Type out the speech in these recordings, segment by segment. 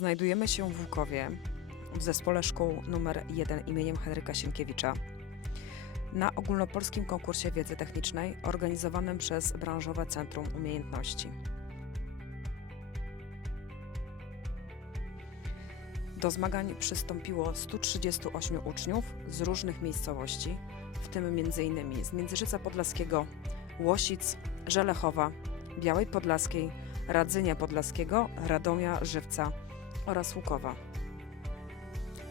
Znajdujemy się w Łukowie, w zespole szkół nr 1 imieniem Henryka Sienkiewicza. Na ogólnopolskim konkursie wiedzy technicznej organizowanym przez Branżowe Centrum Umiejętności. Do zmagań przystąpiło 138 uczniów z różnych miejscowości, w tym m.in. z Międzyrzyca Podlaskiego, Łosic, Żelechowa, Białej Podlaskiej, Radzynia Podlaskiego, Radomia, Żywca oraz Łukowa.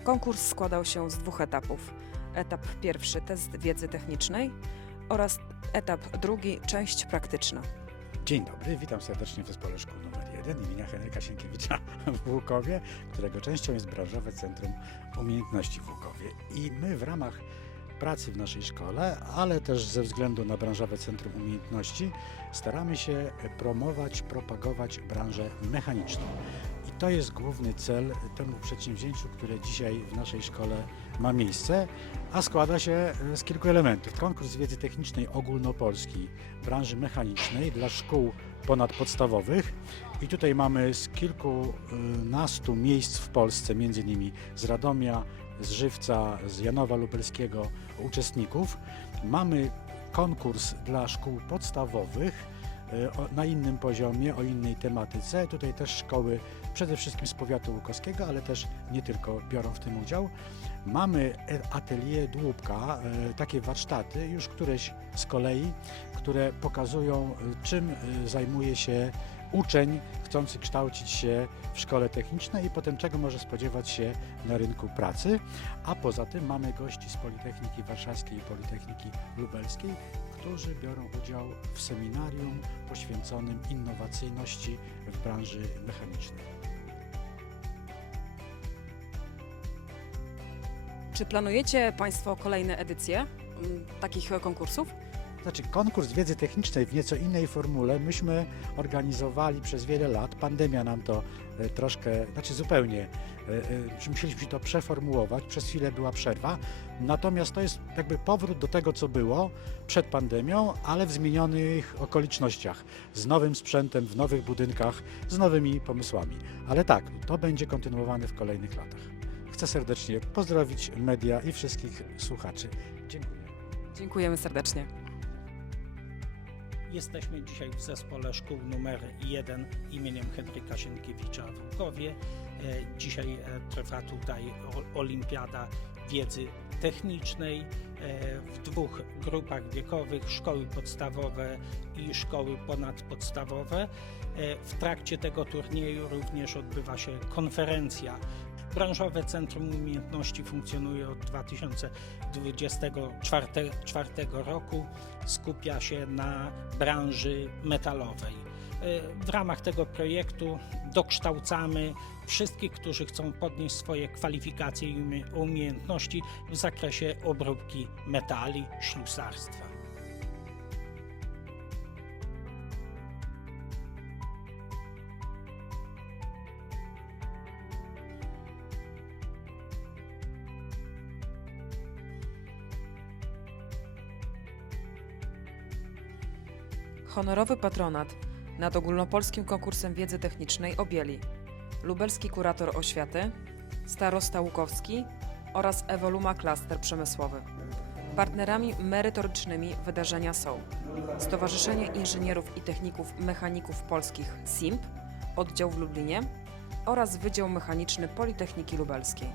Konkurs składał się z dwóch etapów. Etap pierwszy test wiedzy technicznej oraz etap drugi część praktyczna. Dzień dobry, witam serdecznie w zespole szkół nr 1 imienia Henryka Sienkiewicza w Łukowie, którego częścią jest Branżowe Centrum Umiejętności w Łukowie. I my w ramach pracy w naszej szkole, ale też ze względu na Branżowe Centrum Umiejętności staramy się promować, propagować branżę mechaniczną. To jest główny cel temu przedsięwzięciu, które dzisiaj w naszej szkole ma miejsce, a składa się z kilku elementów. Konkurs wiedzy technicznej ogólnopolskiej branży mechanicznej dla szkół ponadpodstawowych. I tutaj mamy z kilkunastu miejsc w Polsce, między innymi z Radomia, z Żywca, z Janowa Lubelskiego uczestników. Mamy konkurs dla szkół podstawowych e, na innym poziomie, o innej tematyce. Tutaj też szkoły przede wszystkim z powiatu łukowskiego, ale też nie tylko biorą w tym udział. Mamy e- atelier Dłubka, e, takie warsztaty, już któreś z kolei, które pokazują, e, czym e, zajmuje się uczeń chcący kształcić się w szkole technicznej i potem czego może spodziewać się na rynku pracy. A poza tym mamy gości z Politechniki Warszawskiej i Politechniki Lubelskiej, którzy biorą udział w seminarium poświęconym innowacyjności w branży mechanicznej. Czy planujecie Państwo kolejne edycje mm, takich konkursów? Znaczy, konkurs wiedzy technicznej w nieco innej formule myśmy organizowali przez wiele lat. Pandemia nam to e, troszkę, znaczy zupełnie, e, e, musieliśmy to przeformułować. Przez chwilę była przerwa. Natomiast to jest jakby powrót do tego, co było przed pandemią, ale w zmienionych okolicznościach. Z nowym sprzętem, w nowych budynkach, z nowymi pomysłami. Ale tak, to będzie kontynuowane w kolejnych latach. Chcę serdecznie pozdrowić media i wszystkich słuchaczy. Dziękuję. Dziękujemy serdecznie. Jesteśmy dzisiaj w zespole szkół numer 1 imieniem Henryka Sienkiewicza w Łukowie. E, Dzisiaj e, trwa tutaj olimpiada wiedzy technicznej e, w dwóch grupach wiekowych, szkoły podstawowe i szkoły ponadpodstawowe. W trakcie tego turnieju również odbywa się konferencja. Branżowe Centrum Umiejętności funkcjonuje od 2024 czwartego roku skupia się na branży metalowej. E, W ramach tego projektu dokształcamy wszystkich, którzy chcą podnieść swoje kwalifikacje i umie- umiejętności w zakresie obróbki metali, ślusarstwa. Honorowy patronat nad ogólnopolskim konkursem wiedzy technicznej objęli lubelski kurator oświaty, starosta Łukowski oraz Evoluma Cluster Przemysłowy. Partnerami merytorycznymi wydarzenia są Stowarzyszenie Inżynierów i Techników Mechaników Polskich SIMP, oddział w Lublinie oraz Wydział Mechaniczny Politechniki Lubelskiej.